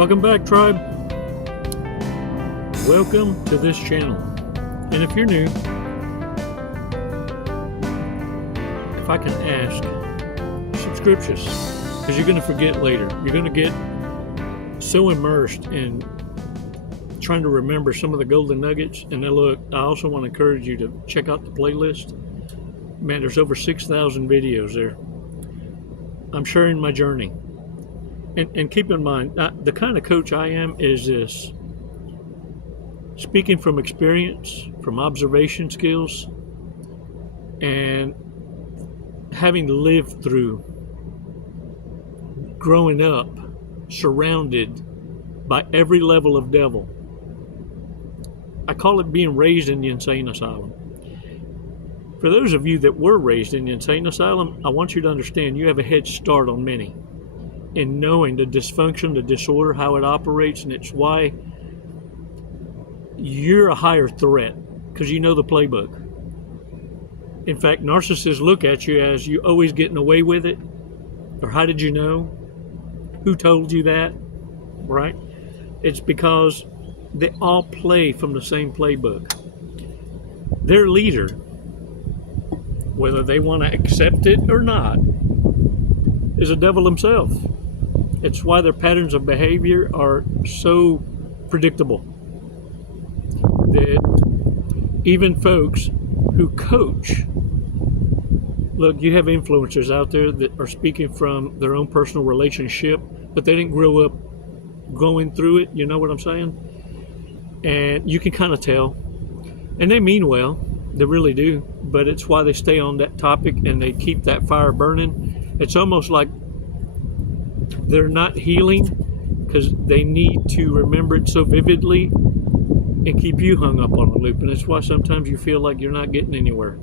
Welcome back, tribe. Welcome to this channel. And if you're new, if I can ask, subscriptions, because you're going to forget later. You're going to get so immersed in trying to remember some of the golden nuggets. And then look, I also want to encourage you to check out the playlist. Man, there's over 6,000 videos there. I'm sharing my journey. And keep in mind, the kind of coach I am is this: speaking from experience, from observation skills, and having lived through growing up surrounded by every level of devil. I call it being raised in the insane asylum. For those of you that were raised in the insane asylum, I want you to understand you have a head start on many in knowing the dysfunction, the disorder, how it operates, and it's why you're a higher threat, because you know the playbook. In fact, narcissists look at you as you always getting away with it, or how did you know? Who told you that? Right? It's because they all play from the same playbook. Their leader, whether they want to accept it or not, is a devil himself. It's why their patterns of behavior are so predictable that even folks who coach, look, you have influencers out there that are speaking from their own personal relationship, but they didn't grow up going through it. You know what I'm saying? And you can kind of tell. And they mean well. They really do. But it's why they stay on that topic and they keep that fire burning. It's almost like they're not healing because they need to remember it so vividly and keep you hung up on the loop. And it's why sometimes you feel like you're not getting anywhere.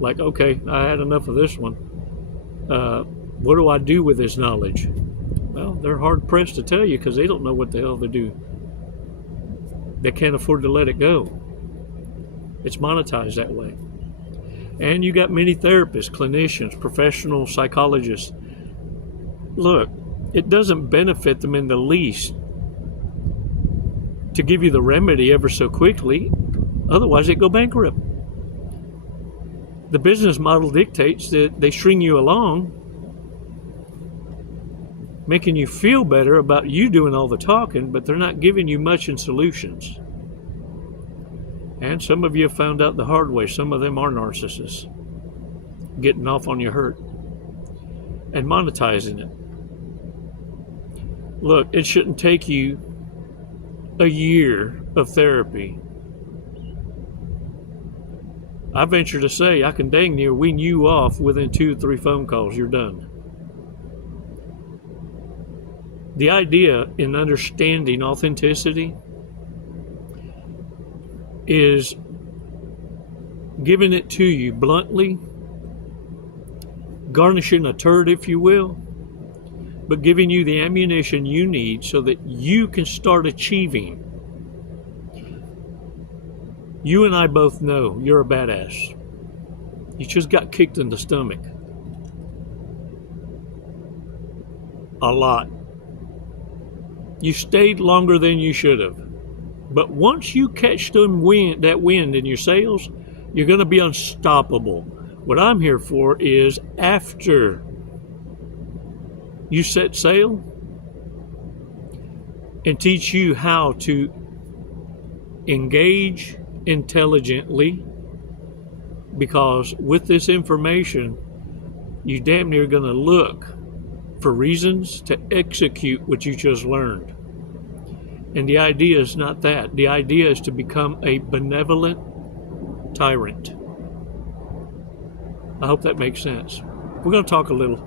Like, okay, I had enough of this one. What do I do with this knowledge? Well, they're hard pressed to tell you because they don't know what the hell they do. They can't afford to let it go. It's monetized that way. And you got many therapists, clinicians, professional psychologists. Look, it doesn't benefit them in the least to give you the remedy ever so quickly. Otherwise, they go bankrupt. The business model dictates that they string you along, making you feel better about you doing all the talking, but they're not giving you much in solutions. And some of you have found out the hard way. Some of them are narcissists, getting off on your hurt and monetizing it. Look, it shouldn't take you a year of therapy. I venture to say I can dang near wean you off within 2 or 3 phone calls. You're done. The idea in understanding authenticity is giving it to you bluntly, garnishing a turd, if you will, but giving you the ammunition you need so that you can start achieving. You and I both know you're a badass. You just got kicked in the stomach. A lot. You stayed longer than you should have. But once you catch that wind in your sails, you're going to be unstoppable. What I'm here for is after you set sail and teach you how to engage intelligently, because with this information, you damn near going to look for reasons to execute what you just learned. And the idea is not that. The idea is to become a benevolent tyrant. I hope that makes sense. We're going to talk a little.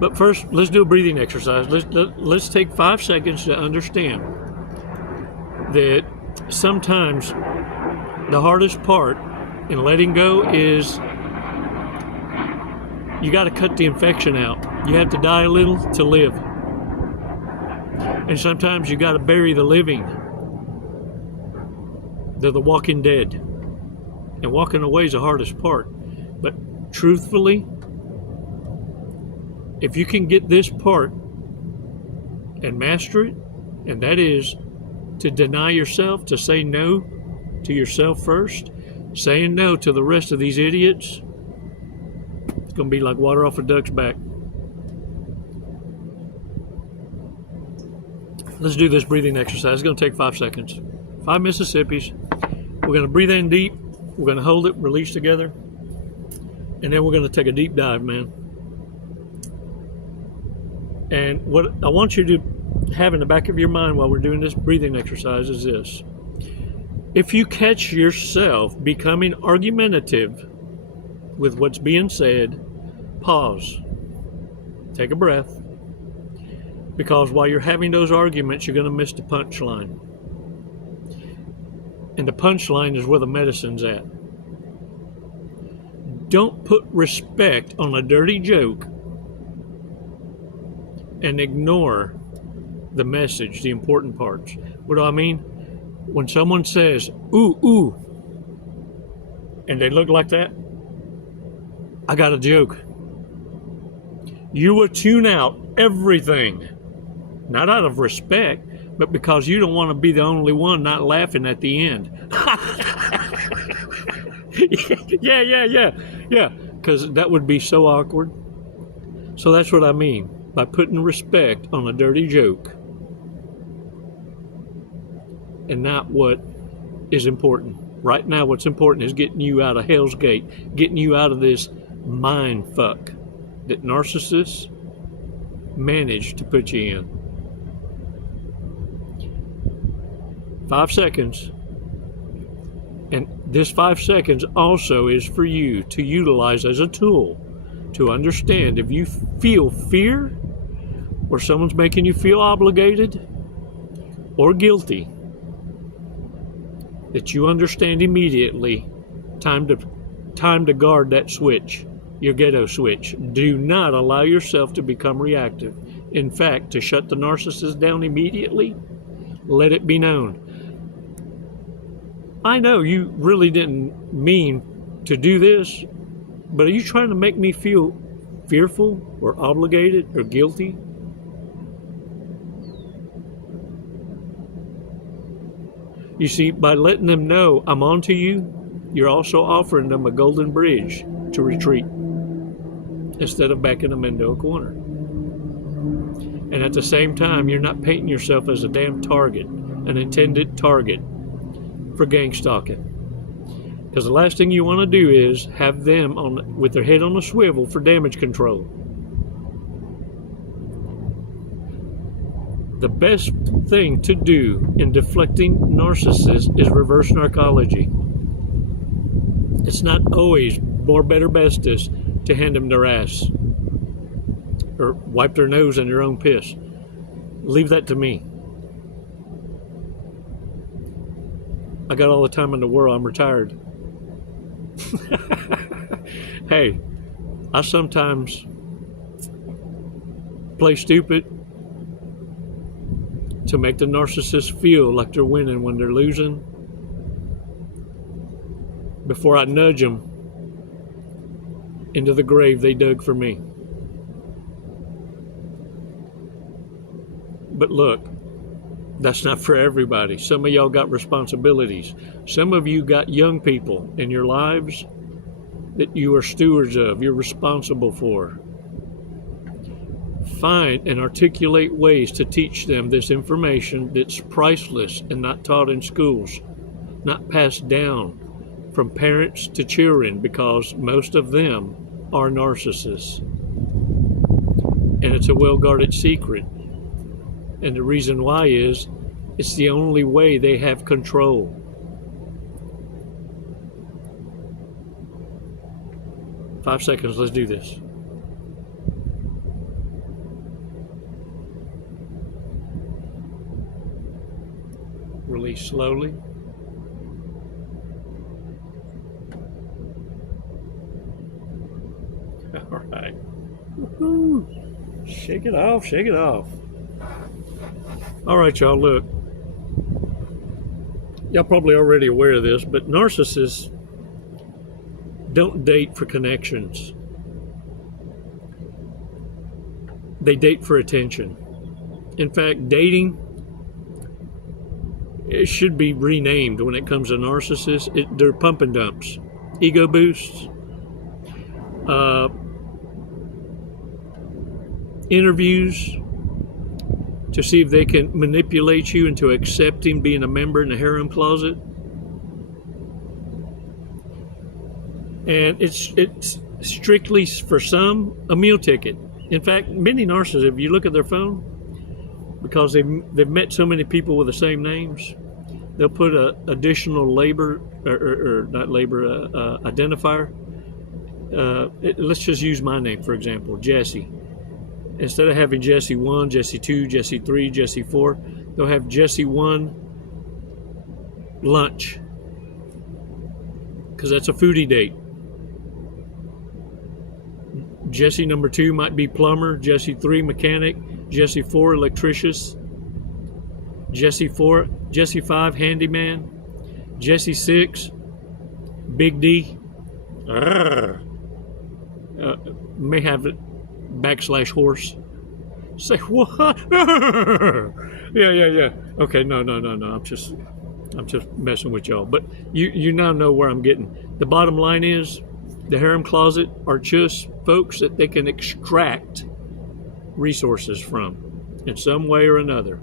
But first, let's do a breathing exercise. Let's take 5 seconds to understand that sometimes the hardest part in letting go is you got to cut the infection out. You have to die a little to live. And sometimes you got to bury the living. They're the walking dead. And walking away is the hardest part. But truthfully, if you can get this part and master it and that is to deny yourself, to say no to yourself first. Saying no to the rest of these idiots, it's going to be like water off a duck's back. Let's do this breathing exercise. It's going to take 5 seconds. 5 Mississippis. We're going to breathe in deep. We're going to hold it, release together. And then we're going to take a deep dive, man. And what I want you to have in the back of your mind while we're doing this breathing exercise is this. If you catch yourself becoming argumentative with what's being said, pause. Take a breath. Because while you're having those arguments, you're going to miss the punchline. And the punchline is where the medicine's at. Don't put respect on a dirty joke and ignore the message, the important parts. What do I mean? When someone says, ooh, ooh, and they look like that, I got a joke. You will tune out everything, not out of respect, but because you don't want to be the only one not laughing at the end. Yeah, because that would be so awkward. So that's what I mean by putting respect on a dirty joke and not what is important. Right now, what's important is getting you out of Hell's Gate, getting you out of this mind fuck that narcissists manage to put you in. 5 seconds. And this 5 seconds also is for you to utilize as a tool to understand if you feel fear or someone's making you feel obligated or guilty, that you understand immediately time to guard that switch, your ghetto switch. Do not allow yourself to become reactive. In fact, to shut the narcissist down immediately, let it be known. I know you really didn't mean to do this, but are you trying to make me feel fearful or obligated or guilty? You see, by letting them know I'm on to you, you're also offering them a golden bridge to retreat instead of backing them into a corner. And at the same time, you're not painting yourself as a damn target, an intended target for gang stalking. Because the last thing you want to do is have them with their head on a swivel for damage control. The best thing to do in deflecting narcissists is reverse narcology. It's not always more, better, bestest to hand them their ass or wipe their nose in their own piss. Leave that to me. I got all the time in the world. I'm retired. Hey, I sometimes play stupid to make the narcissist feel like they're winning when they're losing before I nudge them into the grave they dug for me. But look, that's not for everybody. Some of y'all got responsibilities. Some of you got young people in your lives that you are stewards of, you're responsible for. Find and articulate ways to teach them this information that's priceless and not taught in schools, not passed down from parents to children, because most of them are narcissists. And it's a well-guarded secret. And the reason why is it's the only way they have control. Five seconds, let's do this. Release slowly. All right. Woo-hoo. Shake it off, shake it off. All right, y'all, look. Y'all probably already aware of this, but narcissists don't date for connections. They date for attention. In fact, dating it should be renamed when it comes to narcissists. They're pump and dumps, ego boosts, interviews to see if they can manipulate you into accepting being a member in the harem closet. And it's strictly for some a meal ticket. In fact, many narcissists, if you look at their phone, because they've met so many people with the same names, they'll put a additional labor or not labor identifier. Let's just use my name for example, Jesse. Instead of having Jesse 1, Jesse 2, Jesse 3, Jesse 4, they'll have Jesse 1 lunch, because that's a foodie date. Jesse number 2 might be plumber, Jesse 3 mechanic, Jesse 4 electrician, Jesse 5 handyman, Jesse 6 Big D. May have it /horse. Say what? yeah. Okay, no. I'm just messing with y'all. But you now know where I'm getting. The bottom line is, the harem closet are just folks that they can extract resources from in some way or another.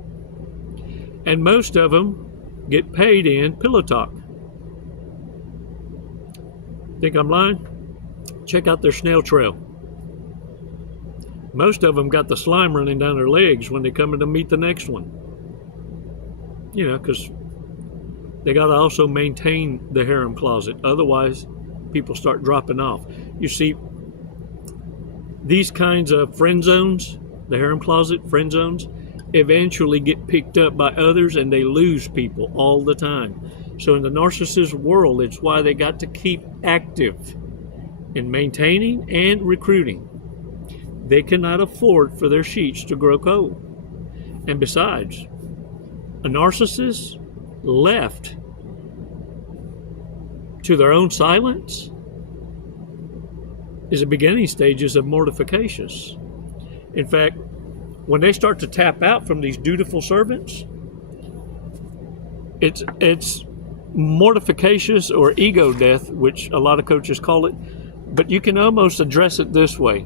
And most of them get paid in pillow talk. Think I'm lying? Check out their snail trail. Most of them got the slime running down their legs when they come in to meet the next one. You know, because they got to also maintain the harem closet. Otherwise, people start dropping off. You see, these kinds of friend zones, the harem closet friend zones, eventually get picked up by others, and they lose people all the time. So in the narcissist world, it's why they got to keep active in maintaining and recruiting. They cannot afford for their sheets to grow cold. And besides, a narcissist left to their own silence is the beginning stages of mortifications. In fact, when they start to tap out from these dutiful servants, it's mortifications or ego death, which a lot of coaches call it. But you can almost address it this way.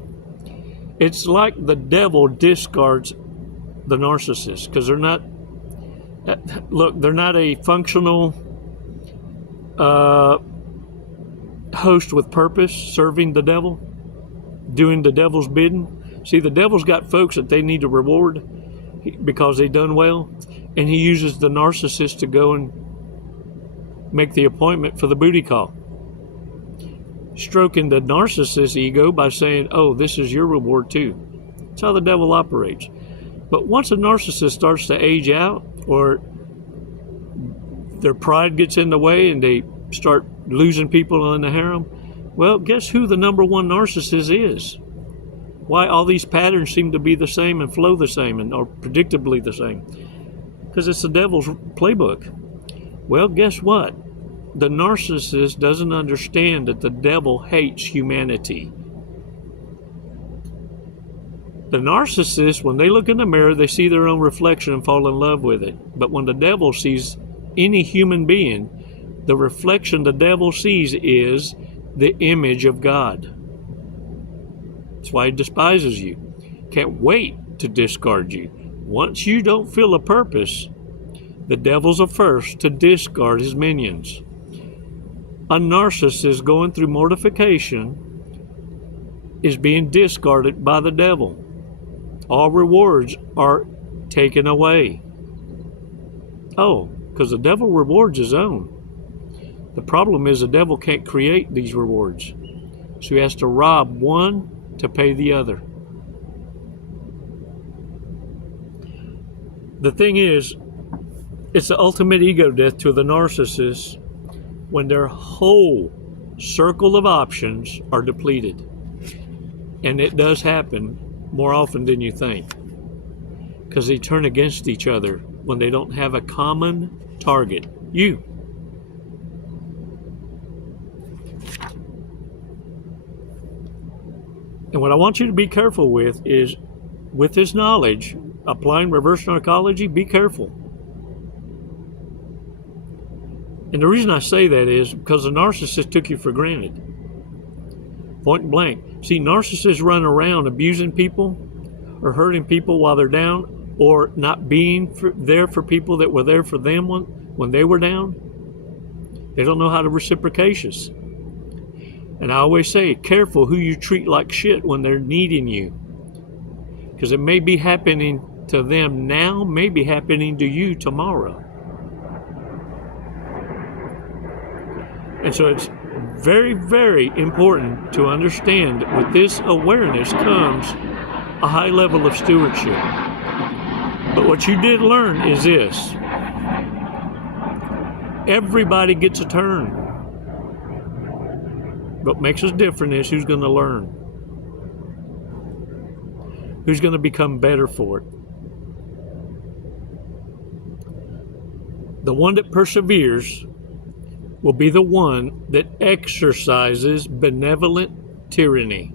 It's like the devil discards the narcissist, because they're not a functional host with purpose, serving the devil, doing the devil's bidding. See, the devil's got folks that they need to reward because they've done well, and he uses the narcissist to go and make the appointment for the booty call, stroking the narcissist's ego by saying, oh, this is your reward too. That's how the devil operates. But once a narcissist starts to age out, or their pride gets in the way and they start losing people in the harem, well, guess who the number one narcissist is? Why all these patterns seem to be the same and flow the same and are predictably the same? Because it's the devil's playbook. Well, guess what? The narcissist doesn't understand that the devil hates humanity. The narcissist, when they look in the mirror, they see their own reflection and fall in love with it. But when the devil sees any human being, the reflection the devil sees is the image of God. That's why he despises you. Can't wait to discard you. Once you don't feel a purpose, the devil's the first to discard his minions. A narcissist going through mortification is being discarded by the devil. All rewards are taken away. Oh, because the devil rewards his own. The problem is the devil can't create these rewards. So he has to rob one to pay the other. The thing is, it's the ultimate ego death to the narcissist when their whole circle of options are depleted. And it does happen more often than you think, because they turn against each other when they don't have a common target. You. And what I want you to be careful with is, with this knowledge, applying reverse narcology, be careful. And the reason I say that is because the narcissist took you for granted. Point blank. See, narcissists run around abusing people or hurting people while they're down, or not being there for people that were there for them when they were down. They don't know how to reciprocate. And I always say, careful who you treat like shit when they're needing you. Because it may be happening to them now, may be happening to you tomorrow. And so it's very, very important to understand that with this awareness comes a high level of stewardship. But what you did learn is this. Everybody gets a turn. What makes us different is who's going to learn. Who's going to become better for it. The one that perseveres will be the one that exercises benevolent tyranny.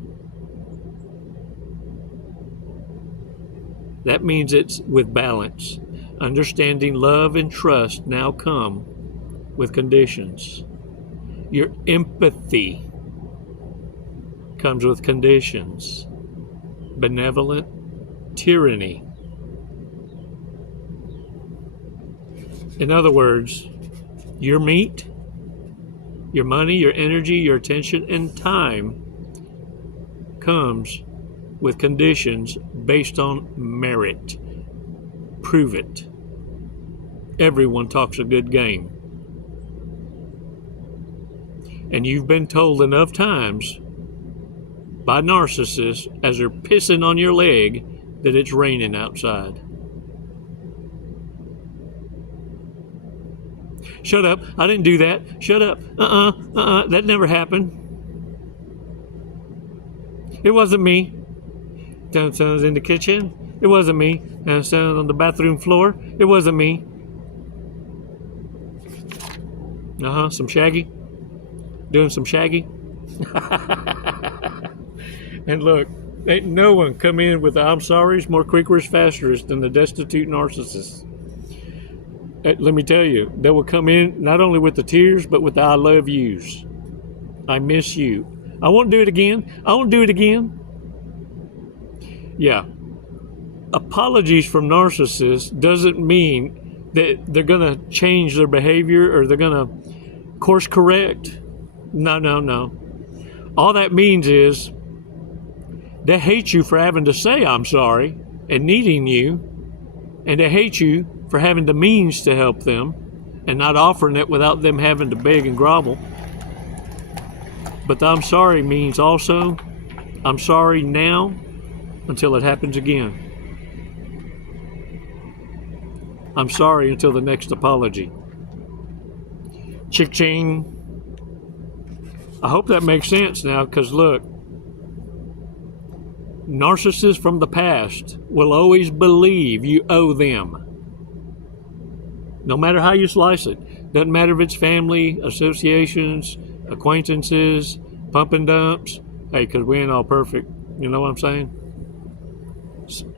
That means it's with balance. Understanding love and trust now come with conditions. Your empathy comes with conditions. Benevolent tyranny. In other words, your meat, your money, your energy, your attention, and time comes with conditions based on merit. Prove it. Everyone talks a good game. And you've been told enough times by narcissists as they're pissing on your leg that it's raining outside. Shut up. I didn't do that. Shut up. That never happened. It wasn't me. Downstairs in the kitchen. It wasn't me. Downstairs on the bathroom floor. It wasn't me. Some shaggy. Doing some shaggy. And look, ain't no one come in with the I'm sorry's more quickers, fasters than the destitute narcissist. Let me tell you, they will come in not only with the tears, but with the I love yous. I miss you. I won't do it again. I won't do it again. Yeah. Apologies from narcissists doesn't mean that they're going to change their behavior or they're going to course correct. No. All that means is they hate you for having to say I'm sorry and needing you, and they hate you for having the means to help them and not offering it without them having to beg and grovel. But the I'm sorry means also I'm sorry now until it happens again. I'm sorry until the next apology. Chick-ching. I hope that makes sense now, because look, narcissists from the past will always believe you owe them. No matter how you slice it. Doesn't matter if it's family, associations, acquaintances, pump and dumps. Hey, because we ain't all perfect. You know what I'm saying?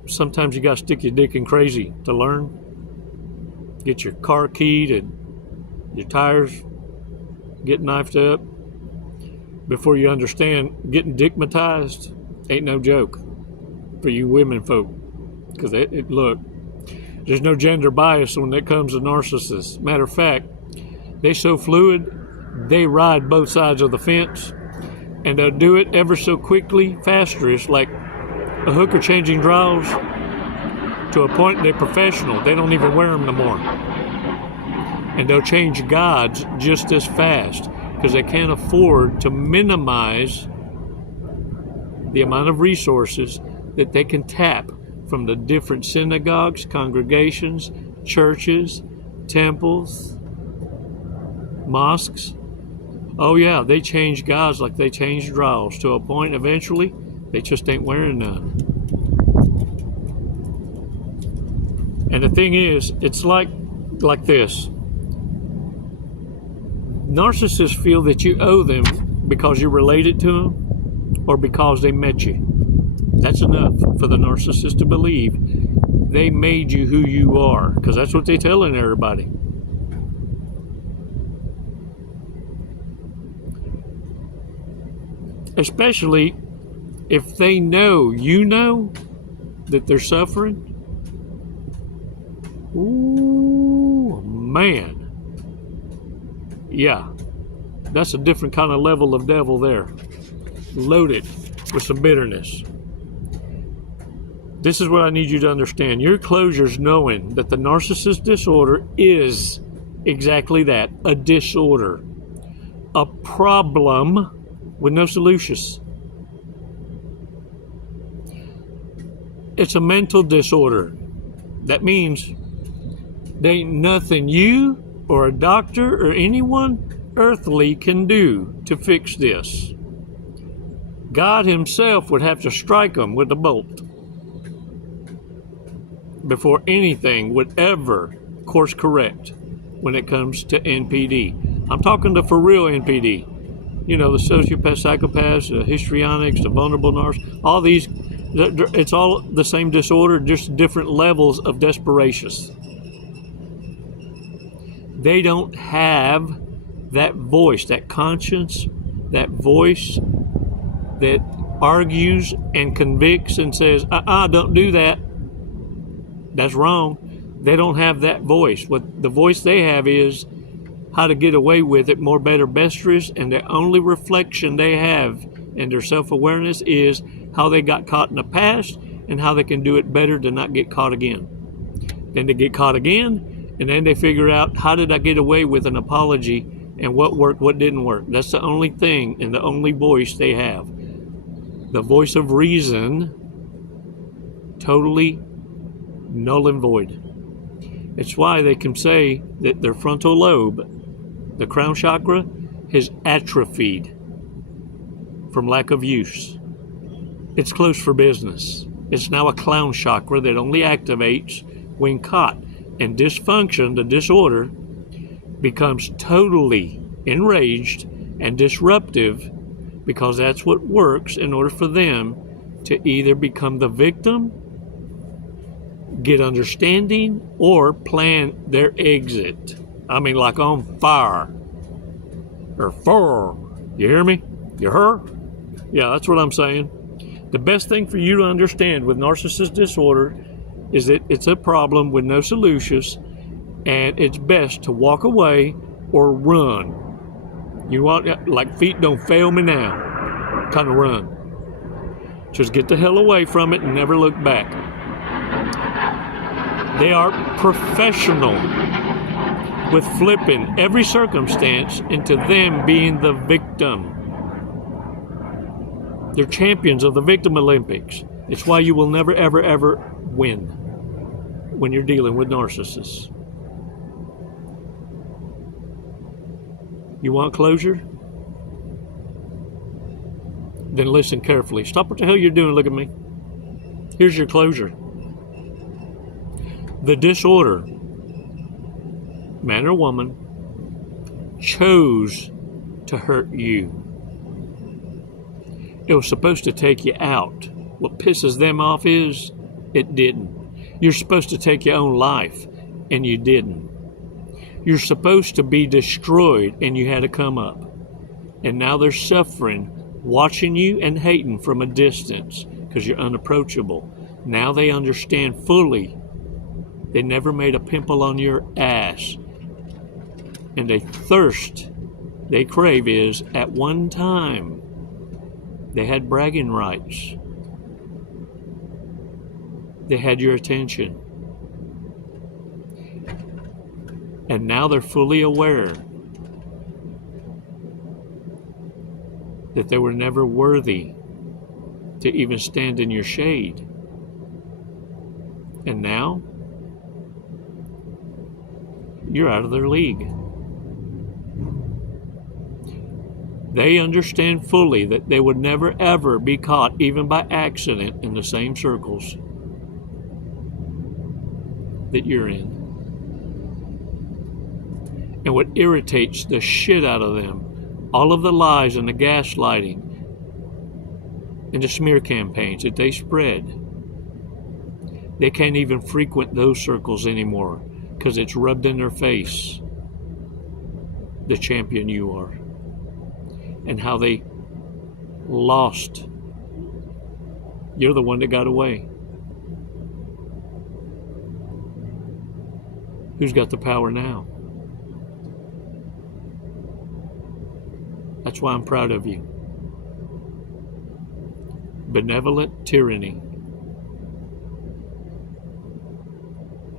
Sometimes you got to stick your dick in crazy to learn. Get your car keyed and your tires get knifed up. Before you understand, getting dickmatized ain't no joke for you women folk. Because look, there's no gender bias when it comes to narcissists. Matter of fact, they so fluid, they ride both sides of the fence, and they'll do it ever so quickly, faster. It's like a hooker changing drawers to a point they're professional. They don't even wear them no more. And they'll change gods just as fast because they can't afford to minimize the amount of resources that they can tap from the different synagogues, congregations, churches, temples, mosques. Oh yeah, they change gods like they change drawers to a point eventually they just ain't wearing none. And the thing is, it's like this. Narcissists feel that you owe them because you're related to them or because they met you. That's enough for the narcissist to believe they made you who you are, because that's what they're telling everybody. especially if they know you know that they're suffering. Ooh, man. Yeah, that's a different kind of level of devil there. Loaded with some bitterness. This is what I need you to understand. Your closure is knowing that the narcissist disorder is exactly that, a disorder, a problem with no solutions. It's a mental disorder. That means there ain't nothing you or a doctor or anyone earthly can do to fix this. God himself would have to strike them with a bolt before anything would ever course correct when it comes to NPD. I'm talking to for real NPD. You know, the sociopaths, psychopaths, the histrionics, the vulnerable narcissists, all these, it's all the same disorder, just different levels of desperation. They don't have that voice, that conscience, that voice that argues and convicts and says, don't do that. That's wrong. They don't have that voice. What the voice they have is how to get away with it more, better, bestress, and the only reflection they have in their self-awareness is how they got caught in the past and how they can do it better to not get caught again. Then they get caught again, and then they figure out, how did I get away with an apology, and what worked, what didn't work. That's the only thing and the only voice they have. The voice of reason, totally null and void. It's why they can say that their frontal lobe, the crown chakra, has atrophied from lack of use. It's closed for business. It's now a clown chakra that only activates when caught. And dysfunction, the disorder, becomes totally enraged and disruptive, because that's what works in order for them to either become the victim, get understanding, or plan their exit. I mean, like on fire. Or fur. You hear me? You heard? Yeah, that's what I'm saying. The best thing for you to understand with narcissist disorder is that it's a problem with no solutions, and it's best to walk away or run. You want, like, feet don't fail me now, kind of run. Just get the hell away from it and never look back. They are professional with flipping every circumstance into them being the victim. They're champions of the Victim Olympics. It's why you will never, ever, ever win when you're dealing with narcissists. You want closure? Then listen carefully. Stop what the hell you're doing. Look at me. Here's your closure. The disorder, man or woman, chose to hurt you. It was supposed to take you out. What pisses them off is it didn't. You're supposed to take your own life, and you didn't. You're supposed to be destroyed, and you had to come up. And now they're suffering, watching you and hating from a distance because you're unapproachable. Now they understand fully. They never made a pimple on your ass. And they thirst, they crave is, at one time, they had bragging rights. They had your attention. And now they're fully aware that they were never worthy to even stand in your shade. And now, you're out of their league. They understand fully that they would never ever be caught, even by accident, in the same circles that you're in. And what irritates the shit out of them, all of the lies and the gaslighting and the smear campaigns that they spread, they can't even frequent those circles anymore because it's rubbed in their face, the champion you are, and how they lost. You're the one that got away. Who's got the power now? That's why I'm proud of you. Benevolent tyranny.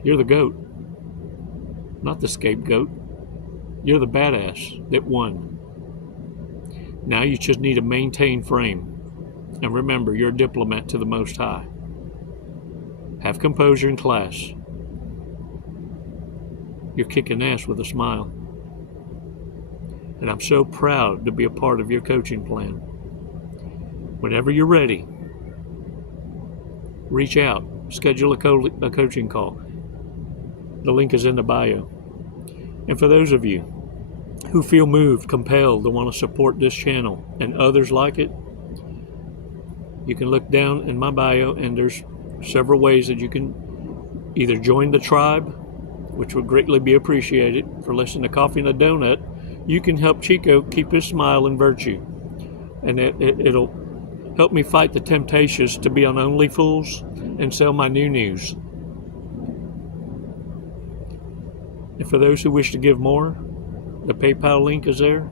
You're the goat, not the scapegoat. You're the badass that won. Now you just need to maintain frame. And remember, you're a diplomat to the Most High. Have composure in class. You're kicking ass with a smile. And I'm so proud to be a part of your coaching plan. Whenever you're ready, reach out, schedule a coaching call. The link is in the bio. And for those of you who feel moved, compelled to want to support this channel and others like it, you can look down in my bio and there's several ways that you can either join the tribe, which would greatly be appreciated for less than a coffee and a donut. You can help Chico keep his smile and virtue. And it'll help me fight the temptations to be on OnlyFools and sell my news. And for those who wish to give more, the PayPal link is there.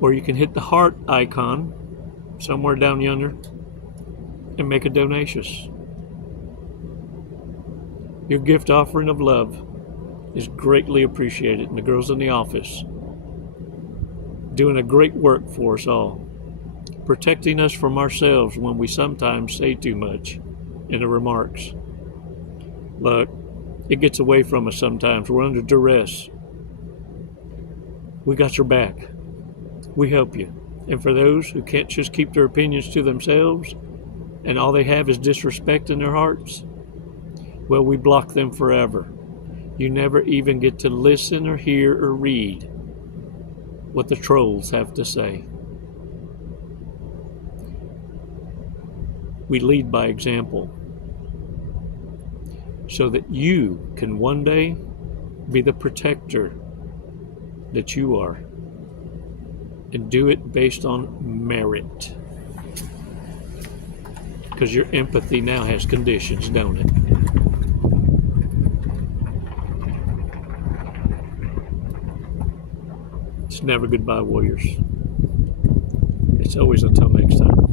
Or you can hit the heart icon somewhere down yonder and make a donation. Your gift offering of love is greatly appreciated. And the girls in the office doing a great work for us all, protecting us from ourselves when we sometimes say too much in the remarks. Look, it gets away from us sometimes. We're under duress. We got your back. We help you. And for those who can't just keep their opinions to themselves and all they have is disrespect in their hearts, well, we block them forever. You never even get to listen or hear or read what the trolls have to say. We lead by example so that you can one day be the protector that you are, and do it based on merit. Because your empathy now has conditions, don't it? It's never goodbye, warriors. It's always until next time.